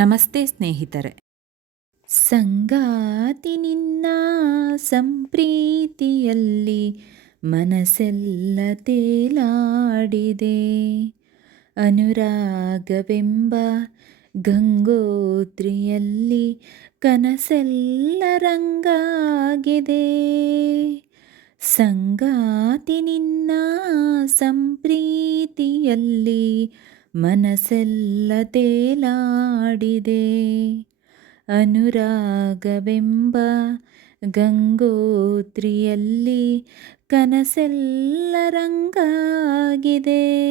ನಮಸ್ತೆ ಸ್ನೇಹಿತರೆ. ಸಂಗಾತಿ ನಿನ್ನ ಸಂಪ್ರೀತಿಯಲ್ಲಿ ಮನಸ್ಸೆಲ್ಲ ತೇಲಾಡಿದೆ. ಅನುರಾಗವೆಂಬ ಗಂಗೋತ್ರಿಯಲ್ಲಿ ಕನಸೆಲ್ಲ ರಂಗಾಗಿದೆ. ಸಂಗಾತಿ ನಿನ್ನ ಸಂಪ್ರೀತಿಯಲ್ಲಿ ಮನಸ್ಸೆಲ್ಲ ತೇಲಾಡಿದೆ. ಅನುರಾಗವೆಂಬ ಗಂಗೋತ್ರಿಯಲ್ಲಿ ಕನಸೆಲ್ಲ ರಂಗಾಗಿದೆ.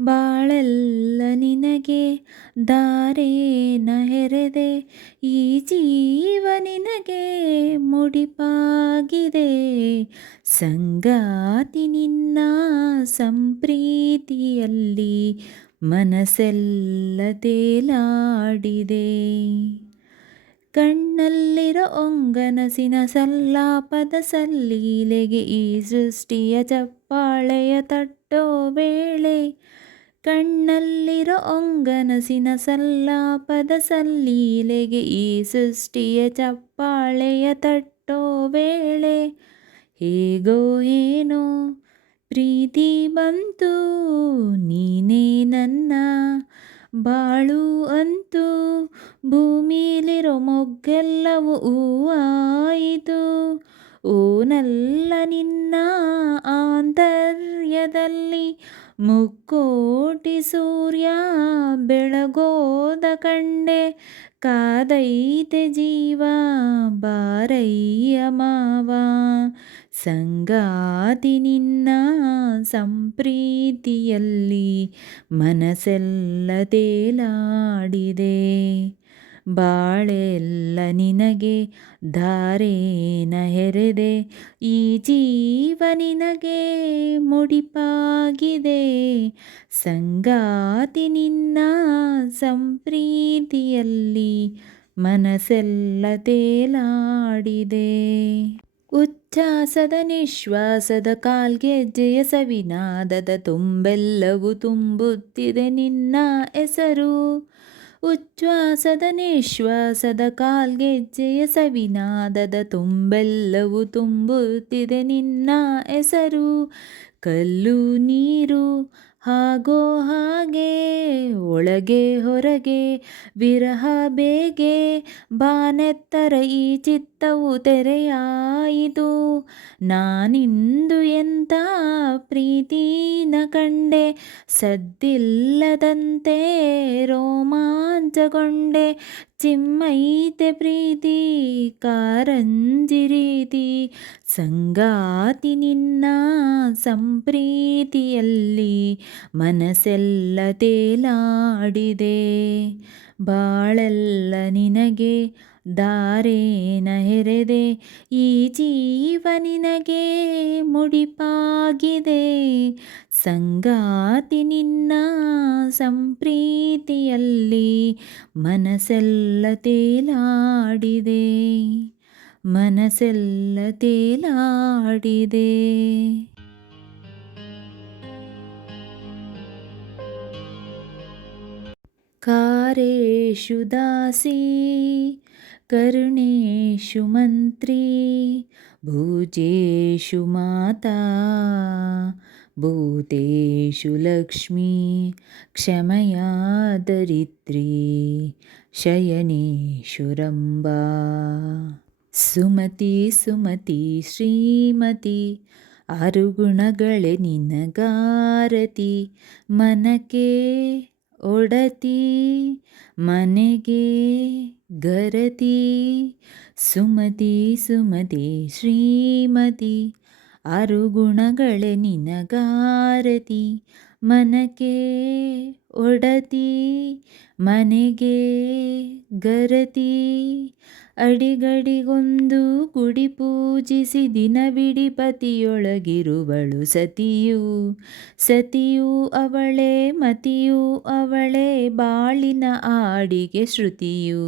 ಬಾಳೆಲ್ಲ ನಿನಗೆ, ದಾರೇನ ಹೆರೆದೆ, ಈ ಜೀವ ನಿನಗೆ ಮುಡಿಪಾಗಿದೆ. ಸಂಗಾತಿ ನಿನ್ನ ಸಂಪ್ರೀತಿಯಲ್ಲಿ ಮನಸ್ಸೆಲ್ಲ ತೇಲಾಡಿದೆ. ಕಣ್ಣಲ್ಲಿರೋ ಒಂಗನಸಿನ ಸಲ್ಲಾಪದ ಸಲ್ಲೀಲೆಗೆ ಈ ಸೃಷ್ಟಿಯ ಚಪ್ಪಾಳೆಯ ತಟ್ಟೋ ವೇಳೆ ಕಣ್ಣಲ್ಲಿರೋ ಒಂಗನಸಿನ ಸಲ್ಲಾಪದ ಸಲ್ಲೀಲೆಗೆ ಈ ಸೃಷ್ಟಿಯ ಚಪ್ಪಾಳೆಯ ತಟ್ಟೋ ವೇಳೆ ಹೇಗೋ ಏನೋ ಪ್ರೀತಿ ಬಂತು, ನೀನೇ ನನ್ನ ಬಾಳು ಅಂತೂ. ಭೂಮಿಲಿರೋ ಮೊಗ್ಗೆಲ್ಲವೂ ಹೂವಾಯಿತು. ಓನಲ್ಲ ನಿನ್ನ ಆಂತರ್ಯದಲ್ಲಿ ಮುಕ್ಕೋಟಿ ಸೂರ್ಯ ಬೆಳಗೋದ ಕಂಡೆ ಕಾದೈತೆ ಜೀವ ಬಾರಯ್ಯ ಮಾವ. ಸಂಗಾತಿ ನಿನ್ನ ಸಂಪ್ರೀತಿಯಲ್ಲಿ ಮನಸ್ಸೆಲ್ಲ ತೇಲಾಡಿದೆ. ಬಾಳೆಲ್ಲ ನಿನಗೆ, ಧಾರೇನ ಹೆರೆದೆ, ಈ ಜೀವ ನಿನಗೆ ಮುಡಿಪಾಗಿದೆ. ಸಂಗಾತಿ ನಿನ್ನ ಸಂಪ್ರೀತಿಯಲ್ಲಿ ಮನಸ್ಸೆಲ್ಲ ತೇಲಾಡಿದೆ. ಉಚ್ಛ್ವಾಸದ ನಿಶ್ವಾಸದ ಕಾಲ್ಗೆಜ್ಜೆಯ ಸವಿನಾದದ ತುಂಬೆಲ್ಲವೂ ತುಂಬುತ್ತಿದೆ ನಿನ್ನ ಹೆಸರು. ಉಚ್ಛ್ವಾಸದ ನಿಶ್ವಾಸದ ಕಾಲ್ಗೆಜ್ಜೆಯ ಸವಿನಾದದ ತುಂಬೆಲ್ಲವೂ ತುಂಬುತ್ತಿದೆ ನಿನ್ನ ಹೆಸರು. ಕಲ್ಲು, ನೀರು, ಹಾಗೋ ಹಾಗೆ, ಒಳಗೆ, ಹೊರಗೆ, ವಿರಹ, ಬೇಗೆ, ಬಾನೆತ್ತರ ಈ ಚಿತ್ತವು ತೆರೆಯಾಯಿತು. ನಾನಿಂದು ಎಂಥ ಪ್ರೀತಿನ ಕಂಡೆ, ಸದ್ದಿಲ್ಲದಂತೆ ರೋಮಾಂಚಗೊಂಡೆ ಚಿಮ್ಮೈತೆ ಪ್ರೀತಿ ಕಾರಂಜಿರೀತಿ ಸಂಗಾತಿ ನಿನ್ನ ಸಂಪ್ರೀತಿಯಲ್ಲಿ ಮನಸ್ಸೆಲ್ಲ ತೇಲಾಡಿದೆ ಬಾಳೆಲ್ಲ ನಿನಗೆ ದಾರೇನ ಹೆರೆದೆ ಈ ಜೀವ ನಿನಗೆ ಮುಡಿಪಾಗಿದೆ. ಸಂಗಾತಿ ನಿನ್ನ ಸಂಪ್ರೀತಿಯಲ್ಲಿ ಮನಸ್ಸೆಲ್ಲ ತೇಲಾಡಿದೆ. ಮನಸ್ಸೆಲ್ಲ ತೇಲಾಡಿದೆ. कारेषु दासी कर्णेषु मन्त्री भुजेषु माता भूतेषु लक्ष्मी क्षमया दरिद्री शयनेषु रम्बा सुमति सुमति श्रीमती आरुगुणगळिनि निनगारति मनके ಒಡತಿ ಮನೆಗೆ ಗರತಿ ಸುಮತಿ ಸುಮತಿ ಶ್ರೀಮತಿ ಆರು ಗುಣಗಳೇ ನಿನಗಾರತಿ ಮನಕ್ಕೆ ಒಡತಿ, ಮನೆಗೆ ಗರತಿ, ಅಡಿಗಡಿಗೊಂದು ಕುಡಿ ಪೂಜಿಸಿ ದಿನವಿಡಿ ಪತಿಯೊಳಗಿರುವಳು ಸತಿಯು. ಸತಿಯು ಅವಳೇ ಮತಿಯು ಅವಳೇ ಬಾಳಿನ ಆಡಿಗೆ ಶ್ರುತಿಯು.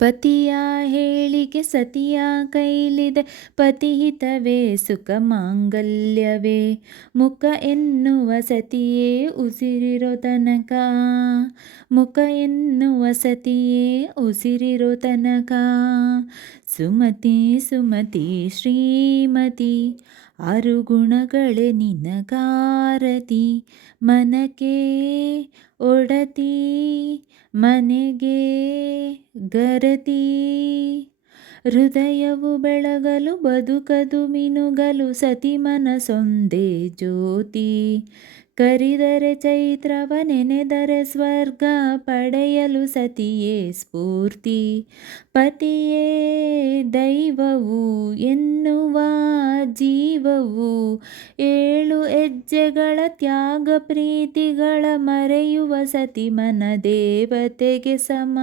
ಪತಿಯ ಹೇಳಿಕೆ ಸತಿಯ ಕೈಲಿದೆ. ಪತಿಹಿತವೇ ಸುಖ ಮಾಂಗಲ್ಯವೇ. ಮುಖ ಎನ್ನುವ ಸತಿಯೇ ಉಸಿರಿರೋ ತನಕ. ಮುಖ ಎನ್ನುವ ಸತಿಯೇ ಉಸಿರಿರೋ ತನಕ. ಸುಮತಿ ಸುಮತಿ, ಶ್ರೀಮತಿ ಆರು ಗುಣಗಳೇ ನಿನಗಾರತಿ ಮನಕ್ಕೆ ಒಡತಿ ಮನೆಗೆ ಗರತಿ. ಹೃದಯವು ಬೆಳಗಲು ಬದುಕದು ಮಿನುಗಲು ಸತಿ ಮನಸೊಂದೇ ಜ್ಯೋತಿ. ಕರಿದರೆ ಚೈತ್ರವ ನೆನೆದರೆ ಸ್ವರ್ಗ, ಪಡೆಯಲು ಸತಿಯೇ ಸ್ಫೂರ್ತಿ. ಪತಿಯೇ ದೈವವು ಎನ್ನುವ ಜೀವವು, ಏಳು ಹೆಜ್ಜೆಗಳ ತ್ಯಾಗ ಪ್ರೀತಿಗಳ ಮರೆಯುವ ಸತಿ ಮನ ದೇವತೆಗೆ ಸಮ.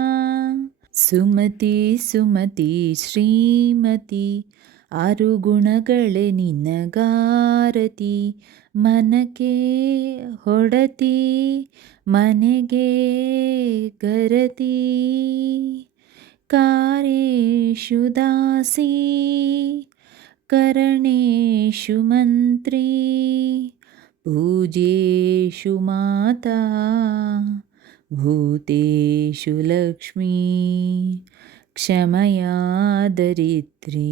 ಸುಮತಿ ಸುಮತಿ, ಶ್ರೀಮತಿ, ಆರು ಗುಣಗಳೇ ನಿನಗಾರತಿ. ಮನಕ್ಕೆ ಹೊಡತಿ ಮನೆಗೆ ಗರತಿ ಕಾರೇಶು ದಾಸಿ ಕರಣೇಶು ಮಂತ್ರಿ पूजेषु माता भूतेषु लक्ष्मी क्षमया दरिद्री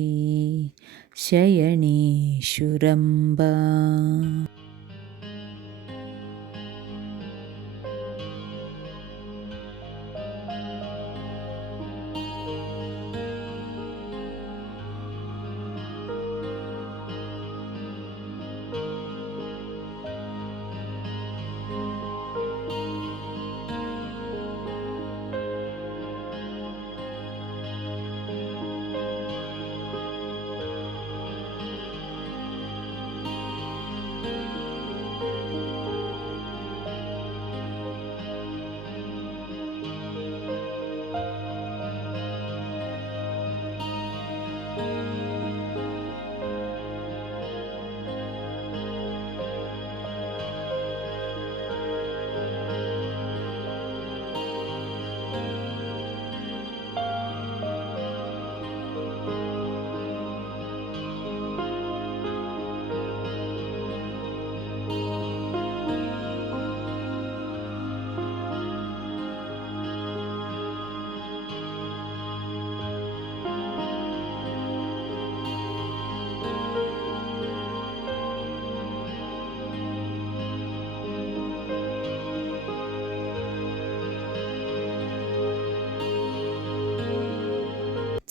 शयनेषु रम्बा